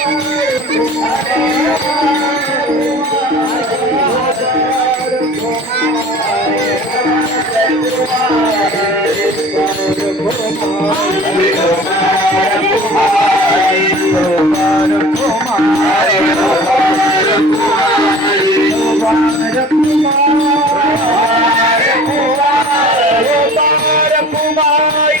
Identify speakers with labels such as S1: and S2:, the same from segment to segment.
S1: Kumari, Kumari,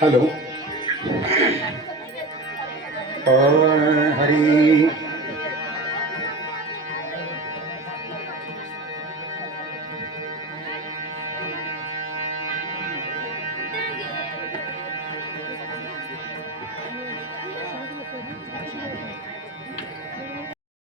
S1: hello Hari